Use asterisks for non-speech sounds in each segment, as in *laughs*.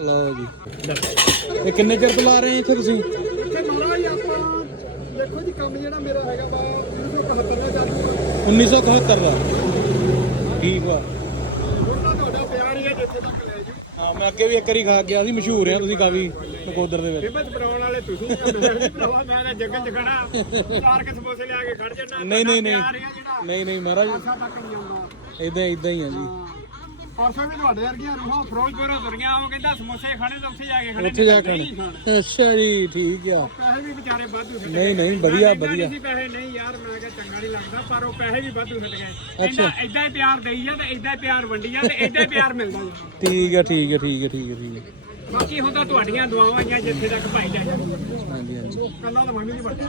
ਲਓ ਜੀ। ਇਹ ਕਿੰਨੇ ਚਿਰ ਤੋਂ ਲਾ ਰਹੇ ਆ ਇੱਥੇ ਤੁਸੀਂ? ਤੇ ਮਹਾਰਾਜ ਆਪਾਂ। ਦੇਖੋ ਜੀ ਕੰਮ ਜਿਹੜਾ ਮੇਰਾ ਹੈਗਾ ਵਾ 1971 ਦਾ ਚਾਲੂ ਆ 1971 ਦਾ? ਠੀਕ ਵਾ? ਹੁਣ ਤਾਂ ਤੁਹਾਡਾ ਪਿਆਰ ਹੀ ਹੈ ਜਿੱਥੇ ਤੱਕ ਲੈ ਜੂ ਹਾਂ ਮੈਂ ਅੱਗੇ ਵੀ ਇੱਕ ਵਾਰੀ ਖਾ ਗਿਆ ਸੀ ਮਸ਼ਹੂਰ ਆ ਤੁਸੀਂ ਕਾਫੀ ਨਕੋਦਰ ਦੇ ਵਿੱਚ। ਹਿੰਮਤ ਬਣਾਉਣ ਵਾਲੇ ਤੁਸੀਂ ਮੈਂ ਨਹੀਂ ਭਰਾਵਾ ਮੈਂ ਤਾਂ ਜੰਗਲ ਚ ਖੜਾ। ਚਾਰ ਕੇ ਸਮੋਸੇ ਲਿਆ ਕੇ ਖੜ ਜੰਨਾ ਨਹੀਂ ਨਹੀਂ ਨਹੀਂ। ਹੀ ਆ ਨਹੀਂ ਨਹੀਂ ਮਹਾਰਾਜ। ਇਦਾਂ ਇਦਾਂ ਹੀ ਆ ਜੀ। ਪਰਸੋਂ ਵੀ ਤੁਹਾਡੇ ਵਰਗੀਆਂ ਰੂਹਾਂ ਫਿਰੋਜ਼ਪੁਰੋਂ ਤੁਰੀਆਂ ਉਹ ਕਹਿੰਦਾ ਸਮੋਸੇ ਖਾਣੇ ਤਾਂ ਉੱਥੇ ਜਾ ਕੇ ਖੜੇ ਉੱਥੇ ਜਾ ਕੇ ਨਹੀਂ ਖਾਣੇ। ਅੱਛਾ ਜੀ ਠੀਕ ਆ। ਪੈਸੇ ਵੀ ਵਿਚਾਰੇ ਵਾਧੂ ਨਹੀਂ ਨਹੀਂ ਵਧੀਆ ਵਧੀਆ। ਨਹੀਂ ਸੀ ਪੈਸੇ ਨਹੀਂ ਯਾਰ ਮੈਂ ਕਿਹਾ ਚੰਗਾ ਨਹੀਂ ਲੱਗਦਾ ਪਰ ਉਹ ਪੈਸੇ ਵੀ ਵਾਧੂ ਛੱਡ ਗਏ। ਇੰਨਾ ਇਦਾਂ ਹੀ ਪਿਆਰ ਦੇਈ ਜਾ ਤੇ ਇਦਾਂ ਹੀ ਪਿਆਰ ਵੰਡੀ ਜਾ ਤੇ ਇਦਾਂ ਹੀ ਪਿਆਰ ਮਿਲਦਾ ਜੀ। ਠੀਕ ਆ ਠੀਕ ਆ ਠੀਕ ਆ ਠੀਕ ਆ ਠੀਕ ਆ। ਬਾਕੀ ਹੁਣ ਤਾਂ ਤੁਹਾਡੀਆਂ ਦੁਆਵਾਂ ਆਈਆਂ ਜਿੱਥੇ ਤੱਕ ਭਾਈ ਲੈ ਜਾਓ ਹਾਂਜੀ ਹਾਂਜੀ। ਕੱਲਾ ਤਾਂ ਮੰਮੀ ਨਹੀਂ ਬੱਟਾ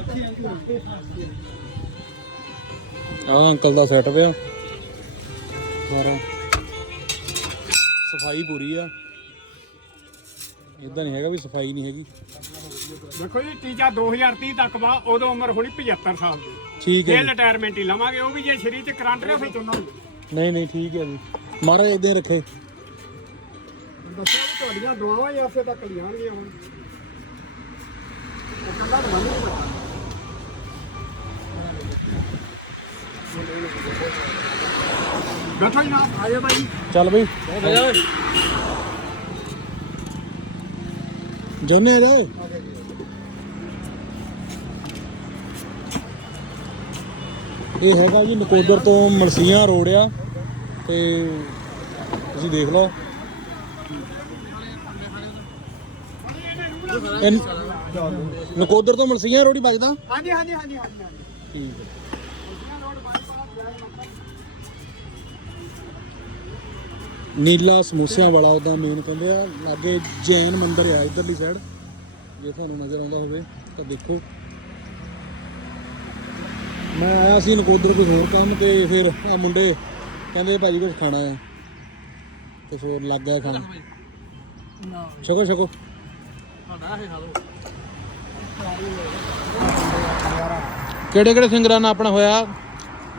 ਆਹ ਅੰਕਲ ਦਾ ਸੈਟ ਪਿਆ। ਸਾਰਾ ਸਫ਼ਾਈ ਪੂਰੀ ਆ। ਇਦਾਂ ਨਹੀਂ ਹੈਗਾ ਵੀ ਸਫ਼ਾਈ ਨਹੀਂ ਹੈਗੀ। ਦੇਖੋ ਜੀ ਟੀਚਾ 2030 ਤੱਕ ਵਾ ਉਦੋਂ ਉਮਰ ਹੋਣੀ 75 ਸਾਲ ਦੀ। ਠੀਕ ਹੈ ਇਹ ਜੀ। ਰਿਟਾਇਰਮੈਂਟ ਹੀ ਲਵਾਂਗੇ ਉਹ ਵੀ ਜੇ ਸਰੀਰ ਤੇ ਕਰੰਟ ਰਿਹਾ ਫਿਰ ਚੁਣਨਾ ਨਹੀਂ ਨਹੀਂ ਠੀਕ ਹੈ ਜੀ। ਮਹਾਰਾਜ ਇਦਾਂ ਹੀ ਰੱਖੇ। ਦੱਸਿਆ ਵੀ ਤੁਹਾਡੀਆਂ ਦੁਆਵਾਂ ਹੀ ਆਸੇ ਤੱਕ ਲਿਆਣਗੀਆਂ ਹੁਣ? ਉਹ ਕੱਲਾ ਤਾਂ ਬੈਠੋ ਜੀ ਨਾ ਆਏ ਭਾਈ ਚੱਲ ਬਈ। ਜੋਨੇ ਆ ਜਾ ਇਹ ਹੈਗਾ ਜੀ ਨਕੋਦਰ ਤੋਂ ਮਲਸੀਆਂ ਰੋਡ ਆ ਤੇ ਤੁਸੀਂ ਦੇਖ ਲਓ। ਇਹ ਨਕੋਦਰ ਤੋਂ ਮਲਸੀਆਂ ਰੋਡ ਹੀ ਵੱਜਦਾ ਹਾਂਜੀ ਹਾਂਜੀ ਹਾਂਜੀ ਹਾਂਜੀ ਹਾਂਜੀ। ਠੀਕ ਹੈ ਨੀਲਾ ਸਮੋਸਿਆਂ ਵਾਲਾ ਉਹਦਾ ਮੇਨ ਕਹਿੰਦੇ ਆ ਲਾਗੇ ਜੈਨ ਮੰਦਿਰ ਆ ਇਧਰਲੀ ਸਾਈਡ ਜੇ ਤੁਹਾਨੂੰ ਨਜ਼ਰ ਆਉਂਦਾ ਹੋਵੇ ਤਾਂ ਦੇਖੋ। ਮੈਂ ਆਇਆ ਸੀ ਨਕੋਦਰ ਕੋਈ ਹੋਰ ਕੰਮ ਤੇ ਫਿਰ ਆ ਮੁੰਡੇ ਕਹਿੰਦੇ ਭਾਜੀ ਕੁਝ ਖਾਣਾ ਆ। ਤੇ ਫਿਰ ਲੱਗ ਗਿਆ ਖਾਣ। ਛਕੋ ਛਕੋ। ਕਿਹੜੇ ਕਿਹੜੇ ਸਿੰਗਰਾਂ ਨਾਲ ਆਪਣਾ ਹੋਇਆ?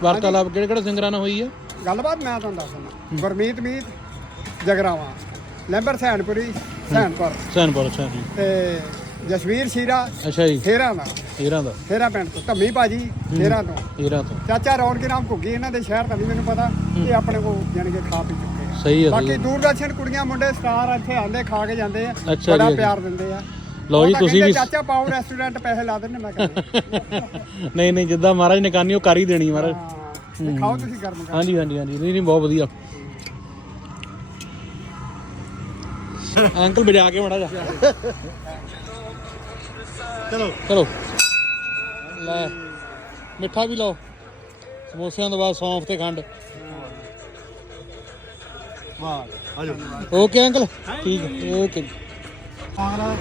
ਵਾਰਤਾਲਾਪ ਕਿਹੜੇ ਕਿਹੜੇ ਸਿੰਗਰਾਂ ਨਾਲ ਹੋਈ ਆ? ਗੱਲਬਾਤ ਮੈਂ ਤੁਹਾਨੂੰ ਦੱਸਦਾ ਗੁਰਮੀਤ ਮੀਤ ਜਗਰਾਵਾ। ਲੈਂਬਰ ਸੈਨਪੁਰੀ ਸੈਨਪੁਰ। ਸੈਨਪੁਰ ਅੱਛਾ ਜੀ। ਤੇ ਜਸਵੀਰ ਸ਼ੀਰਾ ਅੱਛਾ ਜੀ। ਠੇਰਾ ਦਾ। ਹੀਰਾਂ ਦਾ। ਠੇਰਾ ਪਿੰਡ ਤੋਂ। ਧੰਮੀ ਭਾਜੀ ਠੇਰਾ ਤੋਂ। ਹੀਰਾਂ ਤੋਂ। ਚਾਚਾ ਰੌਣਕ ਨਾਮ ਘੁੱਗੀ ਇਹਨਾਂ ਦੇ ਸ਼ਹਿਰ ਦਾ ਨਹੀਂ ਮੈਨੂੰ ਪਤਾ। ਇਹ ਆਪਣੇ ਕੋ ਜਾਣੀ ਕਿ ਖਾ ਪੀ ਚੁੱਕੇ ਆ। ਸਹੀ ਸਹੀ ਬਾਕੀ। ਦੂਰਦਰਸ਼ਨ ਕੁੜੀਆਂ ਮੁੰਡੇ ਸਟਾਰ ਇੱਥੇ ਆਉਂਦੇ ਖਾ ਕੇ ਜਾਂਦੇ ਆ। ਅੱਛਾ ਬੜਾ ਜੀ, ਪਿਆਰ ਦਿੰਦੇ ਆ। ਲਓ ਜੀ ਉਹ ਤਾਂ ਤੁਸੀਂ ਕਹਿੰਦੇ ਵੀ ਚਾਚਾ ਪਾਓ ਰੈਸਟੋਰੈਂਟ ਪੈਸੇ ਲਾ ਦਿੰਦੇ ਮੈਂ ਕਹਿੰਦਾ। *laughs* ਨਹੀਂ ਨਹੀਂ ਜਿੱਦਾਂ ਮਹਾਰਾਜ ਨੇ ਕਰਨੀ ਉਹ ਕਰ ਹੀ ਦੇਣੀ ਮਹਾਰਾਜ। ਤੇ ਖਾਓ ਤੁਸੀਂ ਗਰਮ ਗਰਮ ਹਾਂਜੀ ਹਾਂਜੀ ਹਾਂਜੀ। ਨਹੀਂ ਨਹੀਂ ਬਹੁਤ ਵਧੀਆ। ਅੰਕਲ ਵਜਾ ਕੇ ਮੜਾ ਜਾ ਚਲੋ। ਚਲੋ। ਲੈ ਮਿੱਠਾ ਵੀ ਲਓ। ਸਮੋਸਿਆਂ ਤੋਂ ਬਾਅਦ ਸੌਂਫ ਤੇ ਖੰਡ। ਵਾਹ ਆਜੋ ਓਕੇ ਅੰਕਲ। ਠੀਕ ਹੈ ਓਕੇ ਪਾਗਲਾ